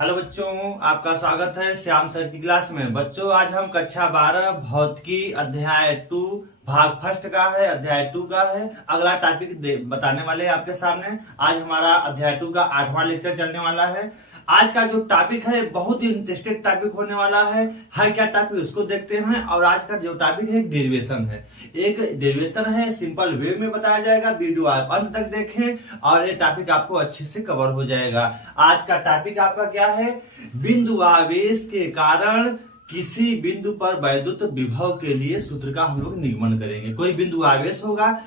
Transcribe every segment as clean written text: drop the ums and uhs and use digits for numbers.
Hello बच्चों, आपका स्वागत है श्याम सर की क्लास में। बच्चों, आज हम कक्षा 12 भौतिकी अध्याय 2 भाग फर्स्ट का है, अध्याय 2 का है। अगला टॉपिक बताने वाले हैं आपके सामने। आज हमारा अध्याय 2 का 8वां लेक्चर चलने वाला है। आज का जो टॉपिक है बहुत ही इंटरेस्टिंग टॉपिक होने वाला है क्या टॉपिक उसको देखते हैं। और आज का जो टॉपिक है डेरिवेशन है। एक डेरिवेशन है, सिंपल वे में बताया जाएगा। वीडियो आप अंत तक देखें और ये टॉपिक आपको अच्छे से कवर हो जाएगा। आज का टॉपिक आपका क्या है? बिंदु आवेश के कारण किसी बिंदु पर वैद्युत विभव के लिए सूत्र का हम लोग निगमन करेंगे। कोई बिंदु आवेश होगा,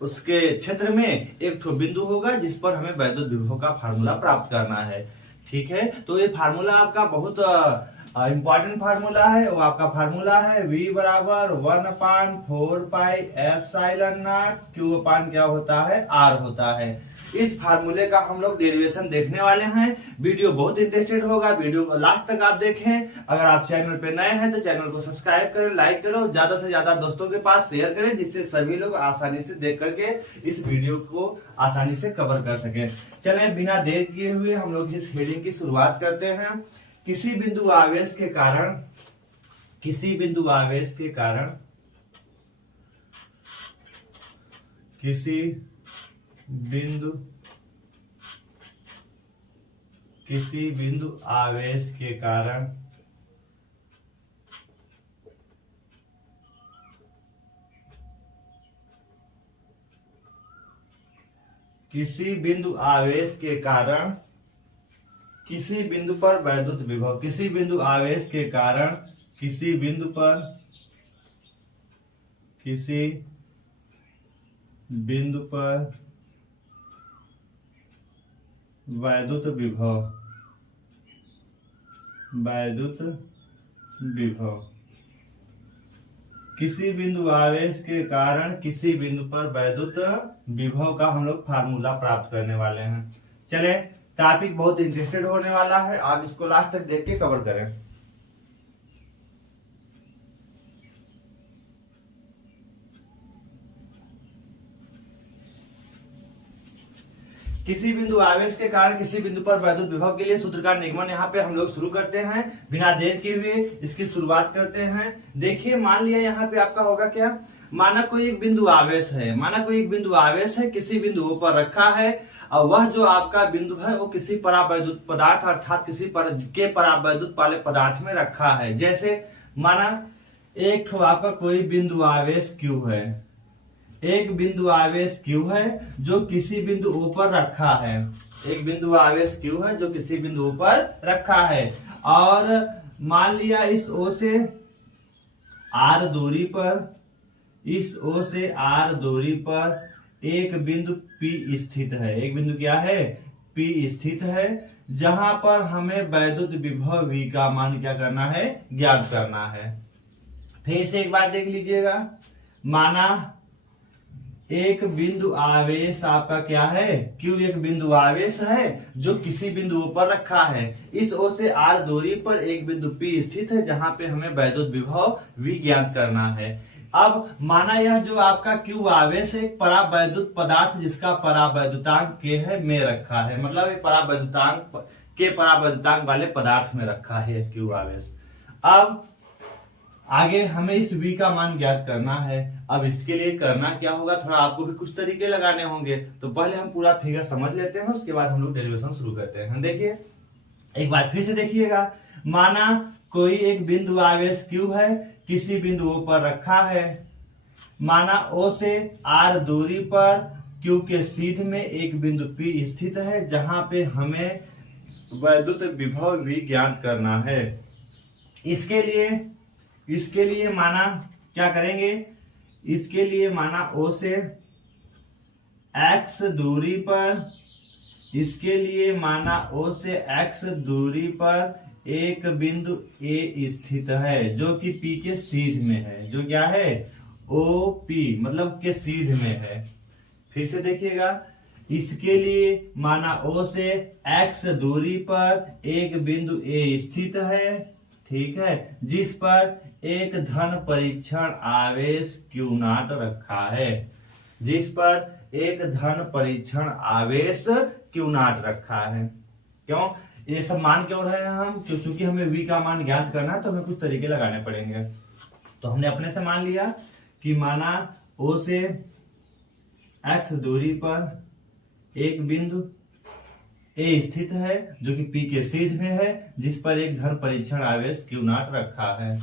उसके क्षेत्र में एक ठो बिंदु होगा जिस पर हमें वैद्युत विभव का फार्मूला प्राप्त करना है। ठीक है, तो ये फार्मूला आपका बहुत इंपॉर्टेंट फार्मूला है। वो आपका फार्मूला है V बराबर 1/4 पाई एप्सिलॉन नॉट Q अपान क्या होता है, R होता है। इस फार्मूले का हम लोग डेरिवेशन देखने वाले हैं। वीडियो बहुत इंटरेस्टेड होगा, वीडियो को लास्ट तक आप देखें। अगर आप चैनल पे नए हैं तो चैनल को सब्सक्राइब करें, लाइक करो, ज्यादा से ज्यादा दोस्तों के पास शेयर करें, जिससे सभी लोग आसानी से देख करके इस वीडियो को आसानी से कवर कर सकें। चलें, बिना देर किए हुए हम लोग इस हेडिंग की शुरुआत करते हैं। किसी बिंदु आवेश के कारण किसी बिंदु आवेश के कारण किसी बिंदु आवेश के कारण किसी बिंदु पर वैद्युत विभव किसी बिंदु आवेश के कारण किसी बिंदु पर वैद्युत विभव किसी बिंदु आवेश के कारण किसी बिंदु पर वैद्युत विभव का हम लोग फार्मूला प्राप्त करने वाले हैं। चले, टॉपिक बहुत इंटरेस्टेड होने वाला है, आप इसको लास्ट तक देख के कवर करें। किसी बिंदु आवेश के कारण किसी बिंदु पर वैद्युत विभव के लिए सूत्र का निगमन यहाँ पे हम लोग शुरू करते हैं। बिना देर किए हुए इसकी शुरुआत करते हैं। देखिए, मान लिया यहाँ पे आपका होगा क्या, माना कोई एक बिंदु आवेश है, किसी बिंदु पर रखा है और वह जो आपका बिंदु है वो किसी परावैद्युत पदार्थ अर्थात किसी परावैद्युत वाले पदार्थ में रखा है। जैसे माना एक ठो आपका कोई बिंदु आवेश Q है, एक बिंदु आवेश Q है जो किसी बिंदु O पर रखा है। एक बिंदु आवेश Q है जो किसी बिंदु O पर रखा है और मान लिया इस O से R दूरी पर एक बिंदु P स्थित है। एक बिंदु क्या है? P स्थित है, जहां पर हमें वैद्युत विभव V का मान क्या करना है, ज्ञात करना है। फिर से एक बार देख लीजिएगा, माना एक बिंदु आवेश आपका क्या है, Q एक बिंदु आवेश है जो किसी बिंदु O पर रखा है। इस O से R दूरी पर एक बिंदु P स्थित है जहां पे हमें वैद्युत विभव V ज्ञात करना है। अब माना यह जो आपका Q आवेश एक परावैद्युत पदार्थ जिसका परावैद्युतांक K है में रखा है, मतलब ये परावैद्युतांक वाले पदार्थ में रखा है Q आवेश। अब आगे हमें इस V का मान ज्ञात करना है। अब इसके लिए करना क्या होगा, थोड़ा आपको भी कुछ तरीके लगाने होंगे। तो पहले हम पूरा फिगर समझ लेते हैं, उसके बाद हम लोग डेरिवेशन शुरू करते हैं। देखिए, एक बार फिर से देखिएगा, माना कोई एक बिंदु आवेश Q है, किसी बिंदु O पर रखा है। माना O से R दूरी पर Q के सीध में एक बिंदु P स्थित है जहां पे हमें वैद्युत विभव V ज्ञात करना है। इसके लिए माना क्या करेंगे, इसके लिए माना O से X दूरी पर एक बिंदु A स्थित है जो कि P के सीध में है, जो क्या है, OP मतलब के सीध में है। फिर से देखिएगा, इसके लिए माना O से X दूरी पर एक बिंदु A स्थित है, ठीक है, जिस पर एक धन परीक्षण आवेश Q0 रखा है, एक धन परीक्षण आवेश Q0 रखा है। क्यों? ये सब मान क्यों रहे हैं हम, क्योंकि हमें v का मान ज्ञात करना है तो हमें कुछ तरीके लगाने पड़ेंगे। तो हमने अपने से मान लिया कि माना O से x दूरी पर एक बिंदु A स्थित है जो कि P के सीध में है, जिस पर एक धन परीक्षण आवेश Q0 रखा है।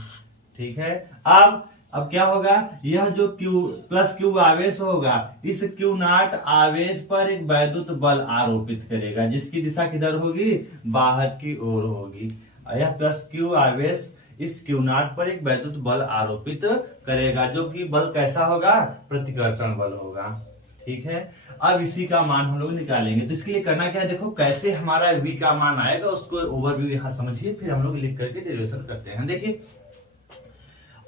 ठीक है, अब क्या होगा, यह जो Q+ आवेश होगा, इस Q0 आवेश पर एक वैद्युत बल आरोपित करेगा, जिसकी दिशा किधर होगी, बाहर की ओर होगी। यह +Q आवेश इस Q0 पर एक वैद्युत बल आरोपित करेगा, जो कि बल कैसा होगा, प्रतिकर्षण बल होगा। ठीक है, अब इसी का मान हम लोग निकालेंगे। तो इसके लिए करना क्या है, देखो कैसे हमारा v का मान आएगा उसको ओवरव्यू यहाँ समझिए, फिर हम लोग लिख करके डेरिवेशन करते हैं। देखिए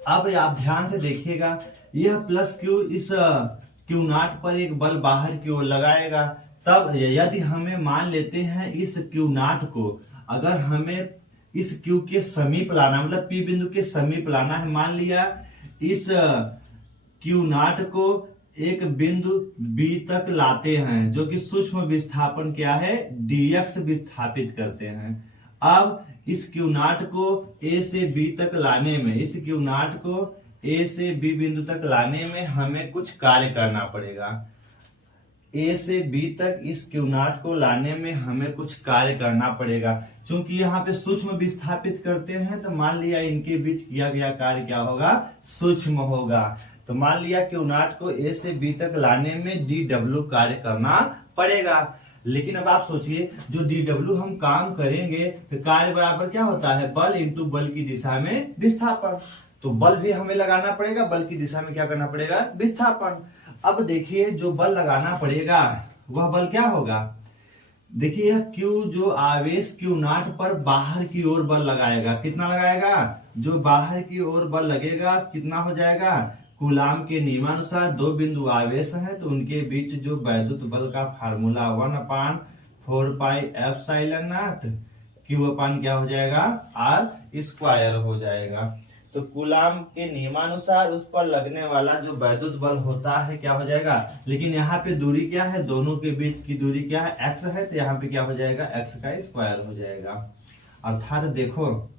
अब आप ध्यान से देखिएगा, यह +Q इस Q0 पर एक बल बाहर की ओर लगाएगा। तब यदि हमें मान लेते हैं इस Q0 को, अगर हमें इस Q के समीप लाना, मतलब P बिंदु के समीप लाना है, मान लिया इस Q0 को एक बिंदु B तक लाते हैं, जो कि सूक्ष्म विस्थापन क्या है, dx विस्थापित करते हैं। अब इस Q0 को A से B तक लाने में, इस Q0 को A से B बिंदु तक लाने में हमें कुछ कार्य करना पड़ेगा। A से B तक इस Q0 को लाने में हमें कुछ कार्य करना पड़ेगा। चूंकि यहाँ पे सूक्ष्म विस्थापित करते हैं, तो मान लिया इनके बीच किया गया कार्य क्या होगा, सूक्ष्म होगा। तो मान लिया Q0 को A से B तक लाने में dw कार्य करना पड़ेगा। लेकिन अब आप सोचिए, जो dw हम काम करेंगे तो कार्य बराबर क्या होता है, बल इंटू बल की दिशा में विस्थापन। तो बल भी हमें लगाना पड़ेगा, बल की दिशा में क्या करना पड़ेगा, विस्थापन। अब देखिए जो बल लगाना पड़ेगा वह बल क्या होगा, देखिए यह Q जो आवेश Q0 पर बाहर की ओर बल लगाएगा, कितना लगाएगा, जो बाहर की ओर बल लगेगा कितना हो जाएगा, कूलाम के नियमानुसार दो बिंदु आवेश हैं तो उनके बीच जो वैद्युत बल का फार्मूला 1/4πε0 Q अपान क्या हो जाएगा, R² हो जाएगा। तो कूलाम के नियमानुसार उस पर लगने वाला जो वैद्युत बल होता है क्या हो जाएगा, लेकिन यहाँ पे दूरी क्या है, दोनों के बीच की दूरी क्या है, x है, तो यहाँ पे क्या हो जाएगा, x² हो जाएगा। अर्थात देखो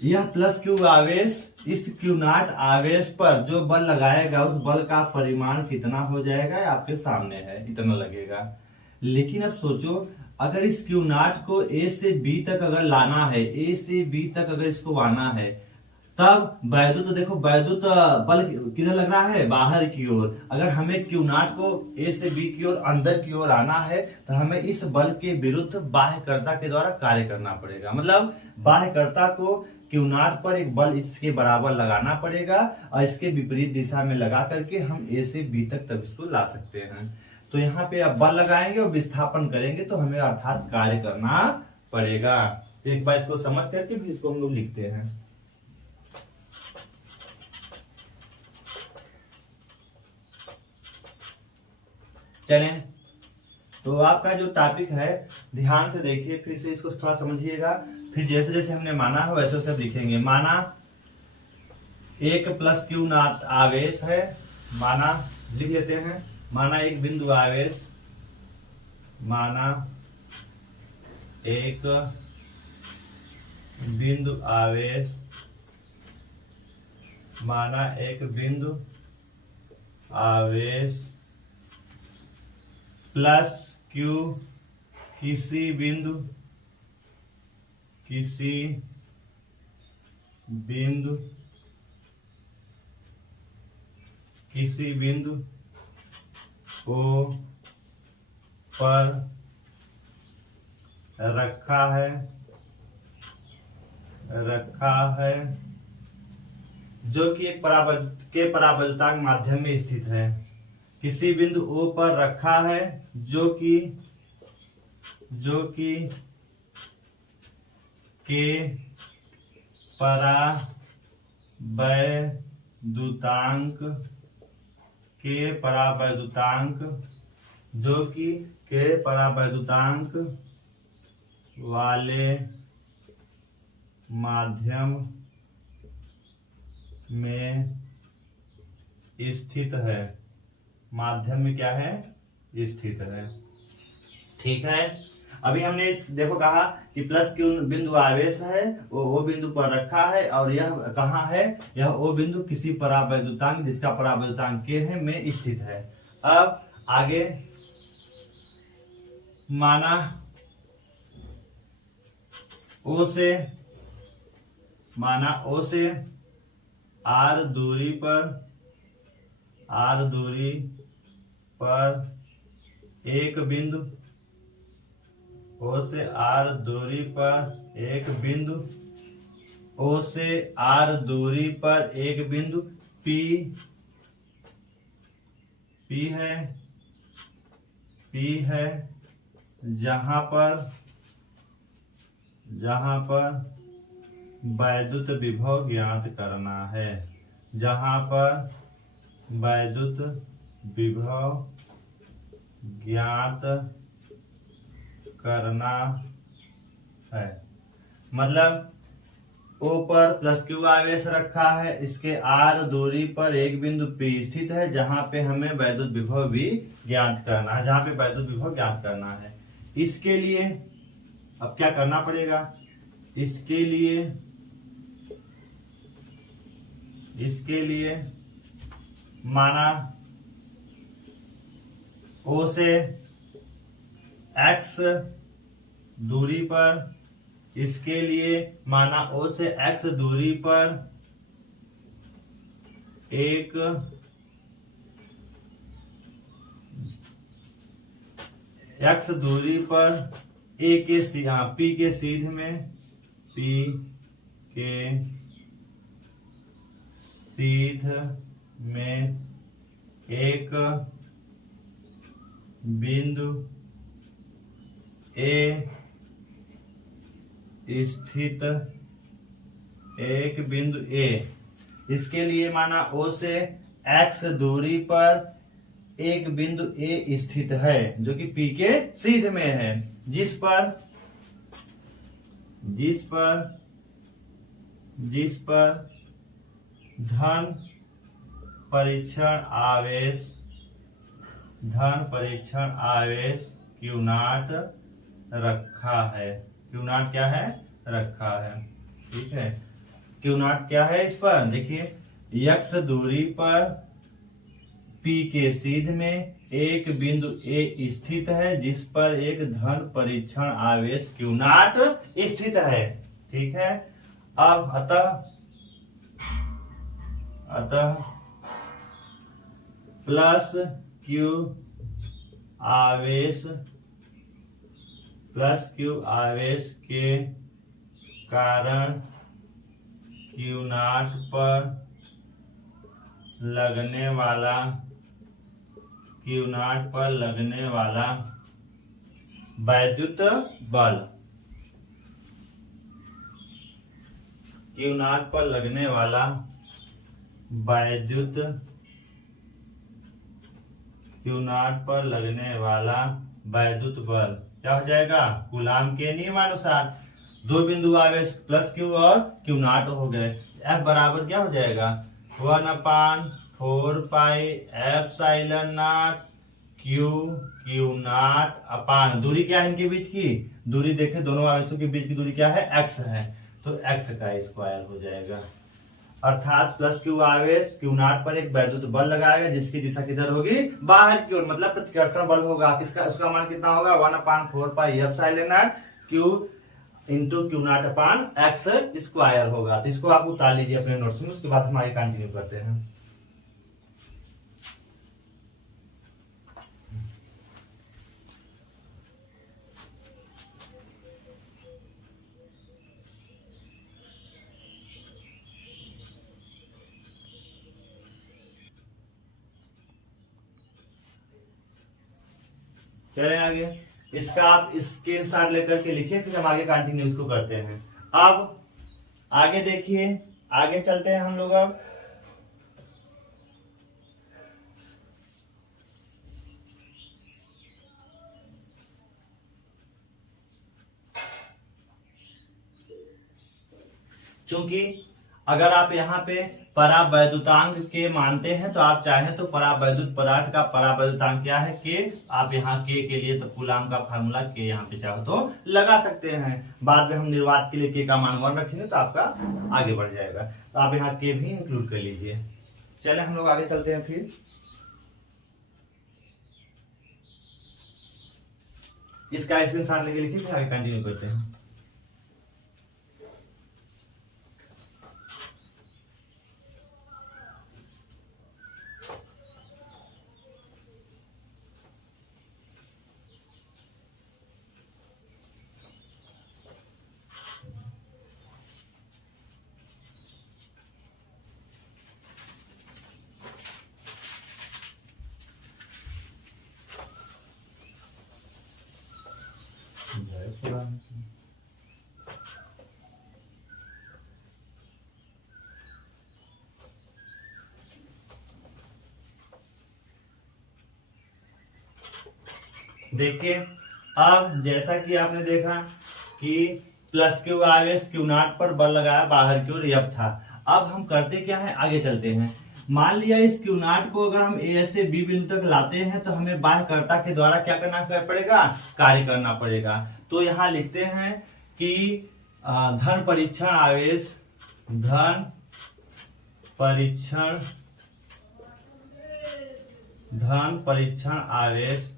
यह +Q आवेश इस Q0 आवेश पर जो बल लगाएगा उस बल का परिमाण कितना हो जाएगा, आपके सामने है, इतना लगेगा। लेकिन अब सोचो, अगर इस Q0 को A से B तक अगर लाना है, A से B तक अगर इसको आना है, तब वैद्युत देखो वैद्युत बल किधर लग रहा है, बाहर की ओर। अगर हमें Q0 को A से B की ओर अंदर की ओर आना है तो हमें इस बल के विरुद्ध बाह्यकर्ता के द्वारा कार्य करना पड़ेगा। मतलब बाह्यकर्ता को Q0 पर एक बल इसके बराबर लगाना पड़ेगा और इसके विपरीत दिशा में लगा करके हम A से B तक तब इसको ला सकते हैं। तो यहाँ पे अब बल लगाएंगे और विस्थापन करेंगे तो हमें अर्थात कार्य करना पड़ेगा। एक बार इसको समझ करके फिर इसको हम लोग लिखते हैं। चलें, तो आपका जो टॉपिक है ध्यान से देखिए, फिर से इसको थोड़ा समझिएगा, फिर जैसे जैसे हमने माना है वैसे वैसे लिखेंगे। माना एक +Q0 आवेश है, माना लिख लेते हैं, माना एक बिंदु आवेश, माना एक बिंदु आवेश, माना एक बिंदु आवेश +Q किसी बिंदु O पर रखा है जो कि एक परावैद्युतांक माध्यम में स्थित है। किसी बिंदु O पर रखा है जो कि के परावैद्युतांक वाले माध्यम में स्थित है, माध्यम में क्या है, स्थित है। ठीक है, अभी हमने इस देखो कहा कि प्लस क्यू बिंदु आवेश है, वो ओ बिंदु पर रखा है, और यह कहाँ है, यह ओ बिंदु किसी परावैद्युतांक जिसका परावैद्युतांक k है में स्थित है। अब आगे माना ओ से r दूरी पर एक बिंदु, ओ से r दूरी पर एक बिंदु, ओ से r दूरी पर एक बिंदु P है, जहां पर वैद्युत विभव ज्ञात करना है, जहां पर वैद्युत विभव ज्ञात करना है। मतलब O पर प्लस क्यू आवेश रखा है, इसके R दूरी पर एक बिंदु P स्थित है, जहां पे हमें वैद्युत विभव भी ज्ञात करना है, जहां पे वैद्युत विभव ज्ञात करना है। इसके लिए अब क्या करना पड़ेगा, इसके लिए माना O से x दूरी पर, इसके लिए माना O से x दूरी पर एक x दूरी पर A के P के सीध में, P के सीध में एक बिंदु A स्थित, एक बिंदु A, इसके लिए माना O से x दूरी पर एक बिंदु A स्थित है जो कि P के सीध में है, जिस पर धन परीक्षण आवेश Q नॉट रखा है। Q नॉट क्या है, रखा है। ठीक है, Q नॉट क्या है, इस पर देखिए x दूरी पर P के सीध में एक बिंदु A स्थित है, जिस पर एक धन परीक्षण आवेश Q नॉट स्थित है। ठीक है, अब अतः प्लस क्यू आवेश के कारण Q नॉट पर लगने वाला वैद्युत बल, Q नॉट पर लगने वाला वैद्युत बल क्या हो जाएगा, कूलाम के नियम अनुसार दो बिंदु आवेश प्लस क्यू और Q नॉट हो गए। F बराबर क्या हो जाएगा, 1/4 pi epsilon naught Q naught अपान, दूरी क्या है इनके बीच की, दूरी देखें दोनों आवेशों के बीच की दूरी क्या है, x है, तो x का स्क्वायर हो जाएगा। अर्थात प्लस क्यू आवेश Q नॉट पर एक वैद्युत बल लगाएगा जिसकी दिशा किधर होगी, बाहर की ओर, मतलब प्रतिकर्षण बल होगा। किसका, उसका मान कितना होगा, 1/4 pi epsilon naught Q into Q naught अपान x स्क्वायर होगा। तो इसको आप उतार लीजिए अपने नोट्स में, उसके बाद हम आगे कंटिन्यू करते हैं। चलें आगे, इसका आप स्क्रीनशॉट लेकर के लिखिए, फिर हम आगे कंटिन्यू इसको करते हैं। अब आगे देखिए, आगे चलते हैं हम लोग। अब चूंकि अगर आप यहाँ पे परावैद्युतांक के मानते हैं तो आप चाहें तो परावैद्युत पदार्थ का परावैद्युतांक क्या है के, आप यहाँ के लिए तो कूलाम का फार्मूला के यहाँ पे चाहो तो लगा सकते हैं। बाद में हम निर्वात के लिए के का मान 1 रखेंगे तो आपका आगे बढ़ जाएगा, तो आप यहाँ के भी इंक्लूड कर लीजिए। चले हम लोग आगे चलते हैं। फिर इसका स्क्रीनशॉट लेके लिखिए, फिर आगे कंटिन्यू करते हैं। देखिए, अब जैसा कि आपने देखा कि प्लस क्यू आवेश क्यू नॉट पर बल लगाया, बाहर की ओर एफ था। अब हम करते क्या है, आगे चलते हैं। मान लिया इस क्यू नॉट को अगर हम ए से बी बिंदु तक लाते हैं तो हमें बाह्यकर्ता के द्वारा क्या करना पड़ेगा, कार्य करना पड़ेगा। तो यहां लिखते हैं कि धन परीक्षण आवेश, धन परीक्षण आवेश,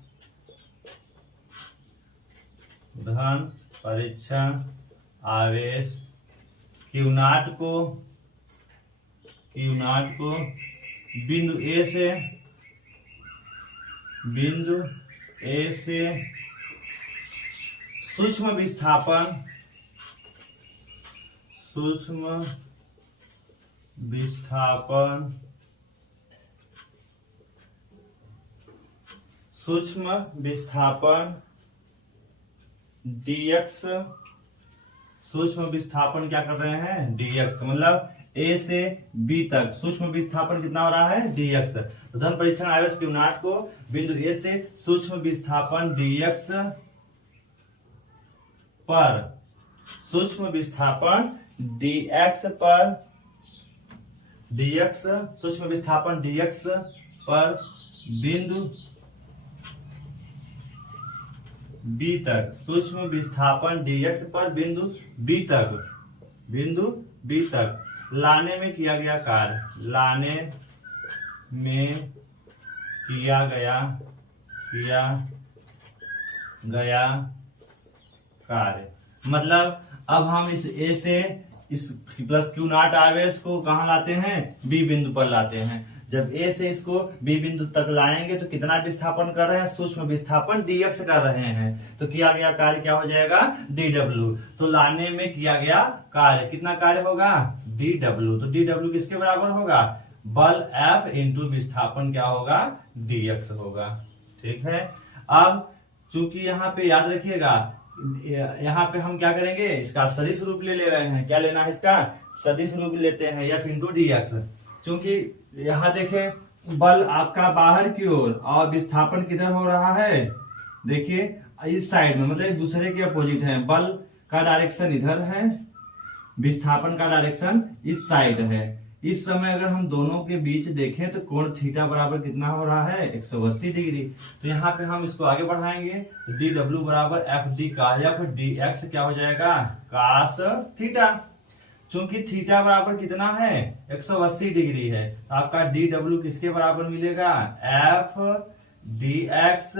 धन परीक्षण आवेश क्यू नॉट को बिंदु ए से सूक्ष्म विस्थापन dx, सूक्ष्म विस्थापन क्या कर रहे हैं, dx, मतलब a से b तक सूक्ष्म विस्थापन कितना हो रहा है, dx। तो धन परीक्षण आवेश क्यू नॉट को बिंदु a से सूक्ष्म विस्थापन dx पर, सूक्ष्म विस्थापन dx पर, सूक्ष्म विस्थापन dx पर बिंदु B तक, सूक्ष्म विस्थापन dx पर बिंदु B तक लाने में किया गया कार्य। मतलब अब हम इस A से इस प्लस क्यू नॉट आवेश को कहां लाते हैं, B बिंदु पर लाते हैं। जब A से इसको B बिंदु तक लाएंगे तो कितना विस्थापन कर रहे हैं, सूक्ष्म विस्थापन dx कर रहे हैं। तो किया गया कार्य क्या हो जाएगा, dw। तो लाने में किया गया कार्य, कितना कार्य होगा, dw। तो dw किसके बराबर होगा, बल F इंटू विस्थापन क्या होगा, dx होगा। ठीक है। अब चूंकि यहाँ पे याद रखिएगा, यहाँ पे हम क्या करेंगे, इसका सदिश रूप ले रहे हैं। क्या लेना है, इसका सदिश रूप लेते हैं, F इंटू dx। चूंकि यहाँ देखें बल आपका बाहर की ओर और विस्थापन किधर हो रहा है, देखिए इस साइड में, मतलब एक दूसरे के अपोजिट है। बल का डायरेक्शन इधर है, विस्थापन का डायरेक्शन इस साइड है। इस समय अगर हम दोनों के बीच देखें तो कोण थीटा बराबर कितना हो रहा है, 180 डिग्री। तो यहाँ पे हम इसको आगे बढ़ाएंगे, dw बराबर fd का f dx क्या हो जाएगा, cos थीटा। चूंकि थीटा बराबर कितना है, 180 डिग्री है, तो आपका dw किसके बराबर मिलेगा, f dx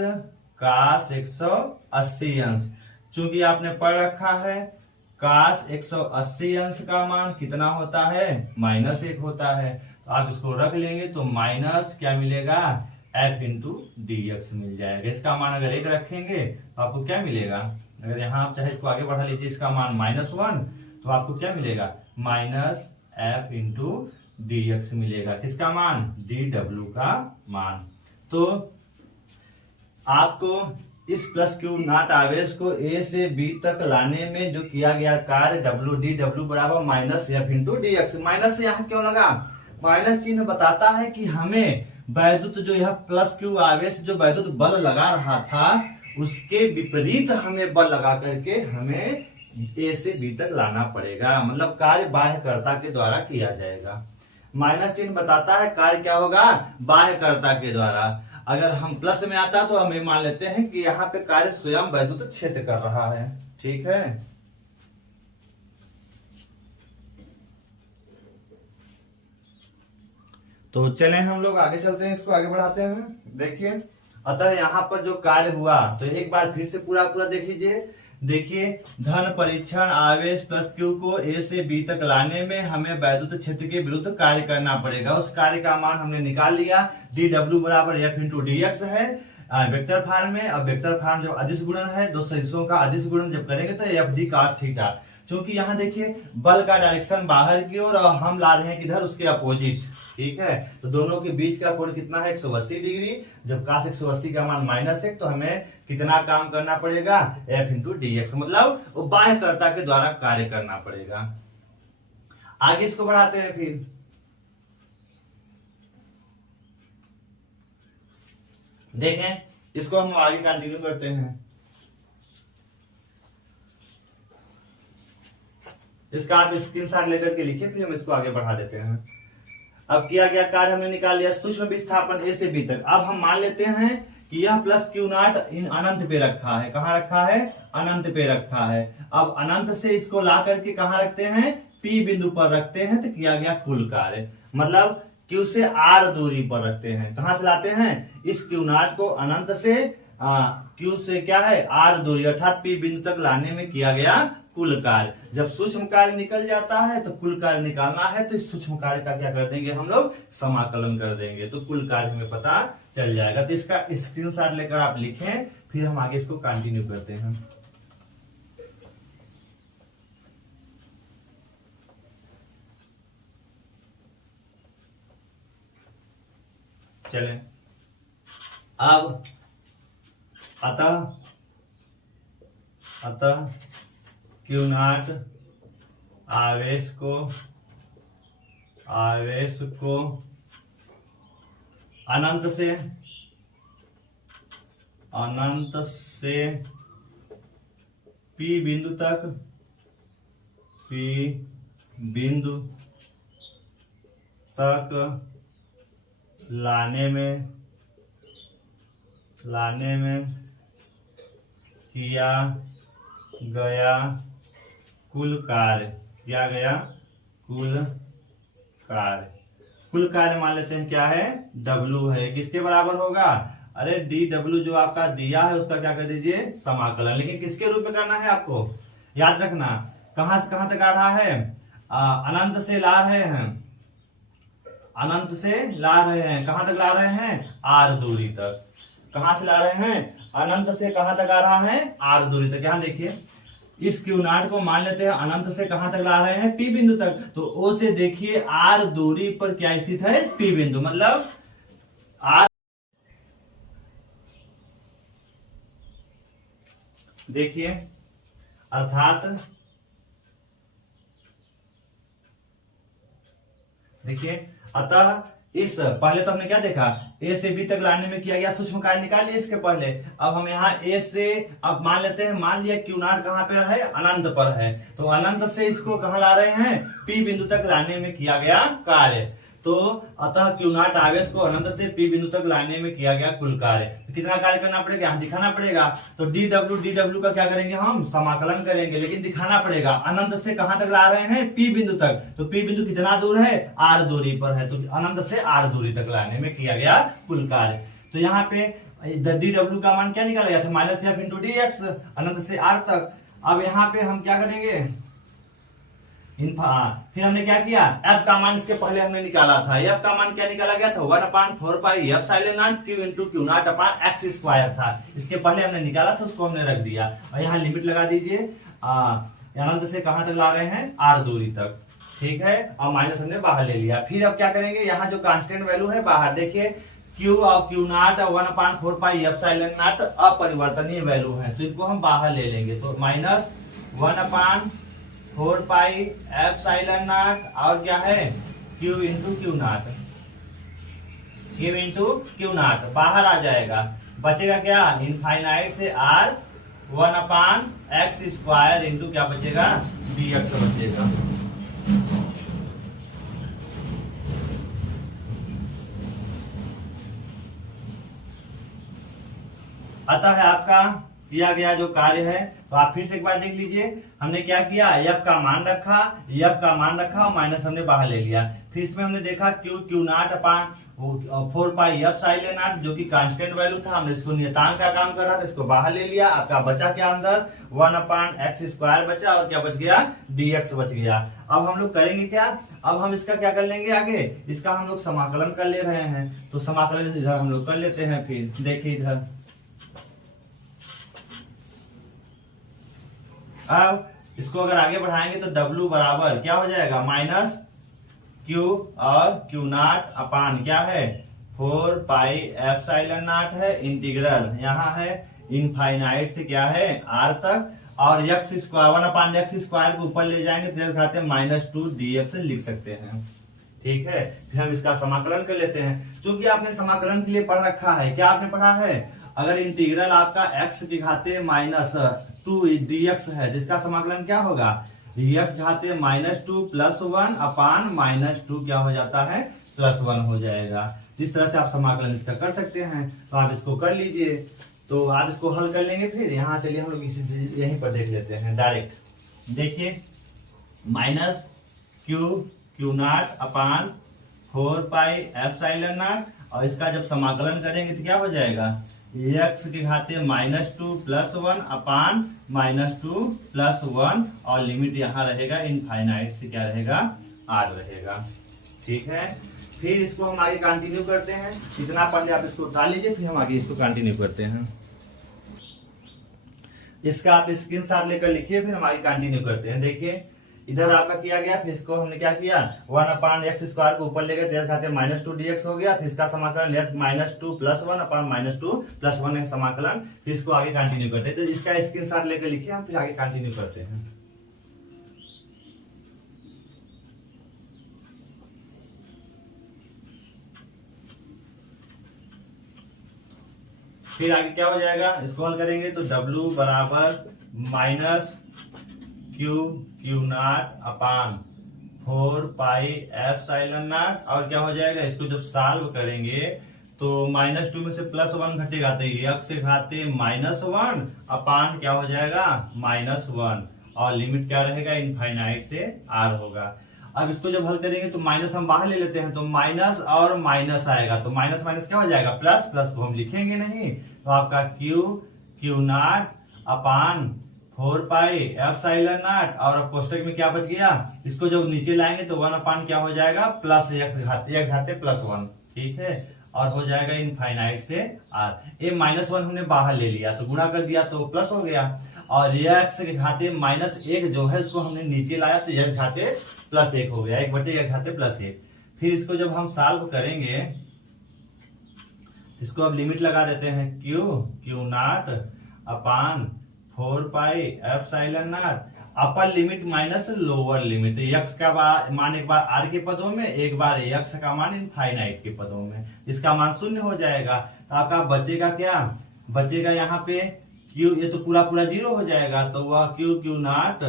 cos 180 अंश। चूंकि आपने पढ़ रखा है cos 180 अंश का मान कितना होता है, -1 होता है। तो आप इसको रख लेंगे तो माइनस क्या मिलेगा, f इंटू dx मिल जाएगा। इसका मान अगर 1 रखेंगे तो आपको क्या मिलेगा, अगर यहाँ आप चाहे इसको आगे बढ़ा लीजिए, इसका मान -1, तो आपको क्या मिलेगा, -f इंटू dx मिलेगा। किसका मान, dw का मान। तो आपको इस प्लस क्यू नॉट आवेश को A से B तक लाने में जो किया गया कार्य dw बराबर -f इंटू dx। माइनस यहाँ क्यों लगा, माइनस चिन्ह बताता है कि हमें वैद्युत जो यह प्लस क्यू आवेश जो वैद्युत बल लगा रहा था उसके विपरीत हमें बल लगा करके हमें ए से बी तक लाना पड़ेगा, मतलब कार्य बाह्यकर्ता के द्वारा किया जाएगा। माइनस चिन्ह बताता है कार्य क्या होगा, बाह्यकर्ता के द्वारा। अगर हम प्लस में आता तो हम ये मान लेते हैं कि यहाँ पे कार्य स्वयं वैद्युत क्षेत्र कर रहा है। ठीक है, तो चलें हम लोग आगे चलते हैं, इसको आगे बढ़ाते हैं। देखिए, अतः यहाँ पर जो कार्य हुआ तो एक बार फिर से पूरा देख लीजिए। देखिए, धन परीक्षण आवेश प्लस क्यू को ए से बी तक लाने में हमें वैद्युत क्षेत्र के विरुद्ध कार्य करना पड़ेगा। उस कार्य का मान हमने निकाल लिया, डी डब्ल्यू बराबर एफ इंटू डी एक्स है वेक्टर फॉर्म में। अब वेक्टर फॉर्म जब अदिश गुणन है, दो सदिशों का अदिश गुणन जब करेंगे तो एफ डी cos थीटा। क्योंकि यहाँ देखिए बल का डायरेक्शन बाहर की ओर और हम ला रहे हैं किधर, उसके अपोजिट। ठीक है, तो दोनों के बीच का कोण कितना है, 180 डिग्री। जब cos 180 का मान -1 तो हमें कितना काम करना पड़ेगा, f इंटू डी एक्स, मतलब वो बाह्यकर्ता के द्वारा कार्य करना पड़ेगा। आगे इसको बढ़ाते हैं फिर। देखें, इसको हम आगे कंटिन्यू करते हैं। इसका आप स्क्रीनशॉट लेकर के लिखिए, फिर हम इसको आगे बढ़ा देते हैं। अब किया गया कार्य हमने निकाल लिया, सूक्ष्म विस्थापन ए से बी तक। अब हम मान लेते हैं कि यह प्लस क्यू नॉट इन अनंत पे रखा है। कहाँ रखा है, अनंत पे रखा है। अब अनंत से इसको ला करके कहाँ रखते हैं, पी बिंदु पर रखते हैं, तो किया गया कुल कार्य। मतलब क्यू से आर दूरी पर रखते हैं। कहां से लाते हैं, इस क्यू नॉट को अनंत से क्यू से क्या है, आर दूरी अर्थात पी बिंदु तक लाने में किया गया कुल कार्य। जब सूक्ष्म कार्य निकल जाता है तो कुल कार्य निकालना है, तो इस सूक्ष्म कार्य का क्या कर देंगे हम लोग, समाकलन कर देंगे, तो कुल कार्य हमें पता चल जाएगा। तो इसका स्क्रीनशॉट लेकर आप लिखें, फिर हम आगे इसको कंटिन्यू करते हैं। चलें, अब अतः क्यू नॉट आवेश को अनंत से पी बिंदु तक लाने में किया गया कुल कार्य मान लेते हैं क्या है, W है। किसके बराबर होगा, अरे डी डब्ल्यू जो आपका दिया है उसका क्या कर दीजिए, समाकलन। लेकिन किसके रूप में करना है आपको याद रखना। कहां से कहां तक आ रहा है, अनंत से ला रहे हैं, कहां तक ला रहे हैं, आर दूरी तक। कहां से ला रहे हैं, अनंत से कहां तक आ रहा है, आर दूरी तक। यहां देखिए इस क्यू नॉट को मान लेते हैं अनंत से कहां तक ला रहे हैं, पी बिंदु तक। तो ओ से देखिए आर दूरी पर क्या स्थित है, पी बिंदु, मतलब आर। देखिए अर्थात अतः इस पहले तो हमने क्या देखा, ए से बी तक लाने में किया गया सूक्ष्म कार्य निकाल लिया इसके पहले। अब हम यहाँ ए से अब मान लेते हैं, मान लिया क्यू नॉट कहां पर है, अनंत पर है। तो अनंत से इसको कहां ला रहे हैं, पी बिंदु तक लाने में किया गया कार्य। तो अतः क्यू नॉट आवेश को अनंत से पी बिंदु तक लाने में किया गया कुल कार्य। तो कितना कार्य करना पड़ेगा, यहाँ दिखाना पड़ेगा। तो डी डब्ल्यू का क्या करेंगे, हम समाकलन करेंगे, लेकिन दिखाना पड़ेगा अनंत से कहां तक ला रहे हैं, पी बिंदु तक। तो पी बिंदु कितना दूर है, आर दूरी पर है। तो अनंत से आर दूरी तक लाने में किया गया कुल कार्य। तो यहाँ पे डी डब्ल्यू का मान क्या निकाला गया था, -f इंटू डी एक्स, अनंत से आर तक। अब यहाँ पे हम क्या करेंगे, फिर हमने क्या किया, f का मान इसके पहले हमने निकाला था। f का मान क्या निकाला गया था, 1/4 pi epsilon naught q into Q not upon x square था। इसके पहले हमने निकाला था, उसको हमने रख दिया। और यहाँ लिमिट लगा दीजिए, अनंत से कहां तक ला रहे हैं, आर दूरी तक। ठीक है, और माइनस हमने बाहर ले लिया। फिर अब क्या करेंगे, यहाँ जो कांस्टेंट वैल्यू है बाहर देखिए, q और Q not 1/4 pi epsilon not अपरिवर्तनीय वैल्यू है, तो इनको हम बाहर ले लेंगे। तो -1/4 पाई एप्सिलॉन नॉट और क्या है, q इंटू क्यू नॉट बाहर आ जाएगा। बचेगा क्या, इनफाइनाइट से r 1/x² इंटू क्या बचेगा, dx बचेगा। अतः है आपका किया गया जो कार्य है, तो आप फिर से एक बार देख लीजिए। हमने क्या किया, f का मान रखा और माइनस हमने बाहर ले लिया। फिर इसमें हमने देखा Q0 upon 4 pi f साइलेन not जो कि कांस्टेंट वैल्यू था, हमने इसको नियतांक का काम कर रहा था, इसको बाहर ले लिया। आपका बचा क्या अंदर, 1/x² बचा और क्या बच गया, dx बच गया। अब हम लोग करेंगे क्या, अब हम इसका क्या कर लेंगे आगे, इसका हम लोग समाकलन कर ले रहे हैं, तो समाकलन इधर हम लोग कर लेते हैं। फिर देखिए इधर, अब इसको अगर आगे बढ़ाएंगे तो W बराबर क्या हो जाएगा, माइनस Q और Q0 अपान क्या है 4 पाई एप्सिलॉन नॉट है, इंटीग्रल यहाँ है इनफाइनाइट से क्या है R तक, और x² 1/x² को ऊपर ले जाएंगे तो खाते -2 dx लिख सकते हैं। ठीक है, फिर हम इसका समाकलन कर लेते हैं। क्योंकि आपने समाकलन के लिए पढ़ रखा है, क्या आपने पढ़ा है, अगर इंटीग्रल आपका x के घाते -2 dx है, जिसका समाकलन क्या होगा, x घाते -2 + 1 अपान -2 क्या हो जाता है, +1 हो जाएगा। इस तरह से आप समाकलन इसका कर सकते हैं, तो आप इसको कर लीजिए। तो आप इसको हल कर लेंगे। फिर यहाँ चलिए हम लोग यहीं पर देख लेते हैं डायरेक्ट। देखिए -Q0 upon 4 pi epsilon not, और इसका जब समाकलन करेंगे तो क्या हो जाएगा, x के घाते -2 + 1 अपान -2 + 1, और लिमिट यहाँ रहेगा इनफाइनाइट से क्या रहेगा, R रहेगा। ठीक है, फिर इसको हम आगे कंटिन्यू करते हैं। इतना पहले आप इसको उतार लीजिए, फिर हम आगे इसको कंटिन्यू करते हैं। इसका आप स्क्रीनशॉट लेकर लिखिए, फिर हम आगे कंटिन्यू करते हैं। देखिए इधर आपका किया गया, फिर इसको हमने क्या किया, 1/x² को ऊपर ले गए, तो खाते -2 dx हो गया। फिर इसका समाकलन -2 + 1 अपान -2 + 1 समाकलन, फिर इसको आगे कंटिन्यू करते हैं। तो इसका स्क्रीनशॉट लेकर लिखिए, हम फिर आगे कंटिन्यू करते हैं। फिर आगे क्या हो जाएगा, इसको हल करेंगे तो W बराबर -Q0 upon 4 pi epsilon not, और क्या हो जाएगा, इसको जब सॉल्व करेंगे तो -2 में से +1 घटेगा, तो x से घाते -1 अपान क्या हो जाएगा, -1, और लिमिट क्या रहेगा, इनफाइनाइट से R होगा। अब इसको जब हल करेंगे तो माइनस हम बाहर ले लेते हैं, तो माइनस और माइनस आएगा, तो माइनस माइनस क्या हो जाएगा, प्लस, प्लस को हम लिखेंगे नहीं, तो आपका Q0 upon 4 pi epsilon not, और कोष्टक में क्या बच गया, इसको जब नीचे लाएंगे तो 1 अपान क्या हो जाएगा, प्लस x घाते +1। ठीक है, और हो जाएगा इनफाइनाइट से R। ये -1 हमने बाहर ले लिया तो गुणा कर दिया तो प्लस हो गया, और x के घाते -1 जो है इसको हमने नीचे लाया तो x घाते +1 हो गया, 1/x घाते +1। फिर इसको जब हम सॉल्व करेंगे, इसको अब लिमिट लगा देते हैं, Q0 upon 4 pi epsilon not, upper limit minus lower limit, x का मान एक बार r के पदों में, एक बार x का मान इनफाइनाइट के पदों में, इसका मान 0 हो जाएगा। तो आपका बचेगा क्या, बचेगा यहाँ पे Q, ये तो पूरा पूरा 0 हो जाएगा, तो वह Q0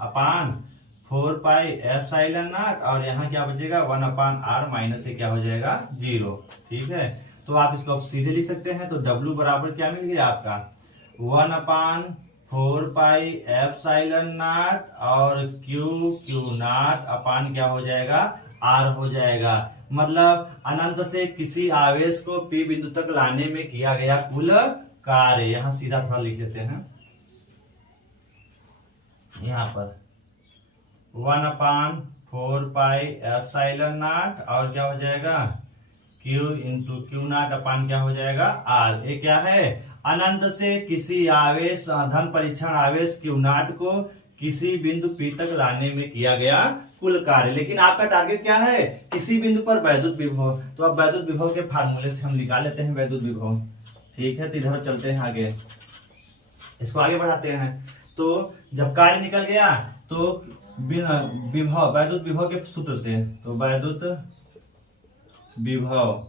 upon 4 pi epsilon not, और यहाँ क्या बचेगा 1 अपान r माइनस से क्या हो जाएगा 0। ठीक है, तो आप इसको अब सीधे लिख सकते हैं। तो W बराबर क्या मिल गया आपका 1/4 पाई एप्सिलॉन नॉट, और Q0 अपान क्या हो जाएगा, R हो जाएगा। मतलब अनंत से किसी आवेश को P बिंदु तक लाने में किया गया कुल कार्य। यहाँ सीधा थोड़ा लिख देते हैं, यहाँ पर 1/4 पाई एप्सिलॉन नॉट, और क्या हो जाएगा Q इंटू Q0 अपान क्या हो जाएगा R। ये क्या है, अनंत से किसी आवेश धन परीक्षण आवेश Q0 को किसी बिंदु P तक लाने में किया गया कुल कार्य। लेकिन आपका टारगेट क्या है, किसी बिंदु पर वैद्युत विभव। तो अब वैद्युत विभव के फार्मूले से हम निकाल लेते हैं वैद्युत विभव। ठीक है, तो इधर चलते हैं आगे, इसको आगे बढ़ाते हैं। तो जब कार्य निकल गया तो विभव, वैद्युत विभव के सूत्र से, तो वैद्युत विभव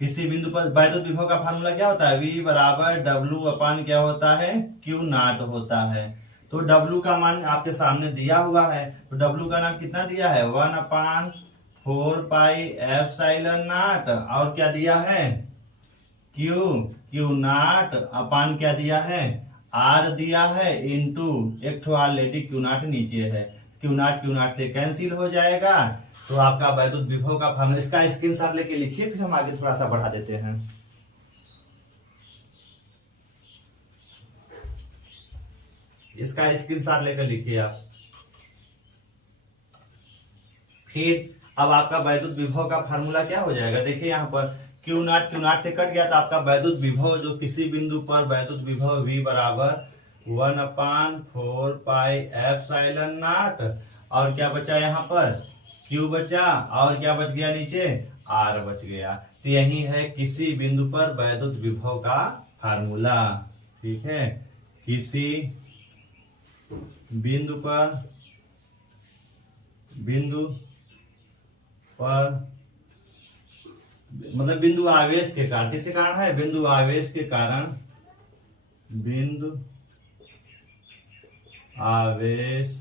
किसी बिंदु पर वैद्युत विभव का फार्मूला क्या होता है, V बराबर W अपान क्या होता है, Q नॉट होता है। तो W का मान आपके सामने दिया हुआ है, तो W का मान कितना दिया है, 1/4 पाई एप्सिलॉन नॉट, और क्या दिया है, Q नॉट अपान क्या दिया है, R दिया है, इंटू एक ठो ऑलरेडी Q नॉट नीचे है, Q नॉट से कैंसिल हो जाएगा। तो आपका वैद्युत विभव का फार्मूला, इसका स्क्रीनशॉट लेके लिखिए, फिर हम आगे थोड़ा सा बढ़ा देते हैं। इसका स्क्रीनशॉट लेकर लिखिए आप। फिर अब आपका वैद्युत विभव का फार्मूला क्या हो जाएगा, देखिए यहाँ पर Q नॉट से कट गया, तो आपका वैद्युत विभव जो किसी बिंदु पर वैद्युत विभव V बराबर 1/4 पाई एप्सिलॉन नॉट, और क्या बचा यहाँ पर, Q बचा, और क्या बच गया नीचे, R बच गया। तो यही है किसी बिंदु पर वैद्युत विभव का फार्मूला। ठीक है, किसी बिंदु पर मतलब बिंदु आवेश के कारण, किसके कारण है, बिंदु आवेश के कारण, बिंदु आवेश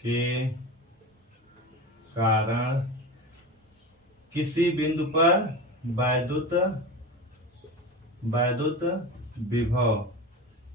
के कारण किसी बिंदु पर वैद्युत विभव,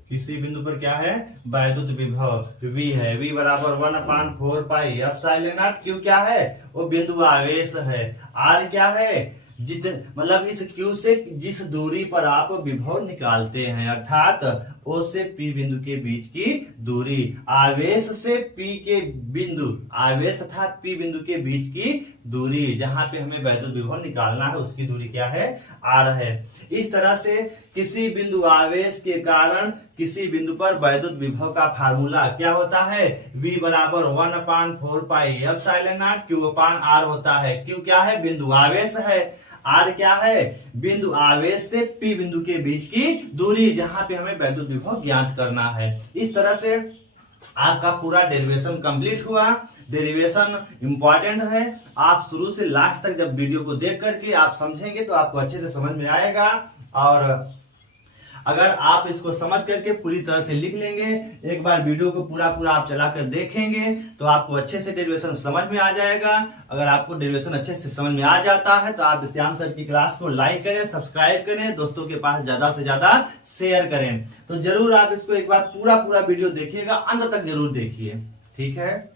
किसी बिंदु पर क्या है, वैद्युत विभव V है, V बराबर 1/4 पाई एप्सिलॉन नॉट। Q क्या है, वो बिंदु आवेश है। R क्या है, मतलब इस Q से जिस दूरी पर आप विभव निकालते हैं, अर्थात O से P बिंदु के बीच की दूरी, आवेश से P के बिंदु, आवेश तथा P बिंदु के बीच की दूरी, जहां पे हमें वैद्युत विभव निकालना है, उसकी दूरी क्या है, R है। इस तरह से किसी बिंदु आवेश के कारण किसी बिंदु पर वैद्युत विभव का फार्मूला क्या होता है, V बराबर 1/4 पाई एप्सिलॉन नॉट, Q अपान R होता है। Q क्या है, बिंदु आवेश है, R क्या है, बिंदु आवेश से P बिंदु के बीच की दूरी, जहां पे हमें वैद्युत विभव ज्ञात करना है। इस तरह से आपका पूरा डेरिवेशन कंप्लीट हुआ। डेरिवेशन इंपॉर्टेंट है, आप शुरू से लास्ट तक जब वीडियो को देख करके आप समझेंगे तो आपको अच्छे से समझ में आएगा। और अगर आप इसको समझ करके पूरी तरह से लिख लेंगे, एक बार वीडियो को पूरा आप चलाकर देखेंगे तो आपको अच्छे से डेरिवेशन समझ में आ जाएगा। अगर आपको डेरिवेशन अच्छे से समझ में आ जाता है तो आप श्याम सर की क्लास को लाइक करें, सब्सक्राइब करें, दोस्तों के पास ज्यादा से ज्यादा शेयर करें। तो जरूर आप इसको एक बार पूरा वीडियो देखिएगा, अंत तक जरूर देखिए। ठीक है।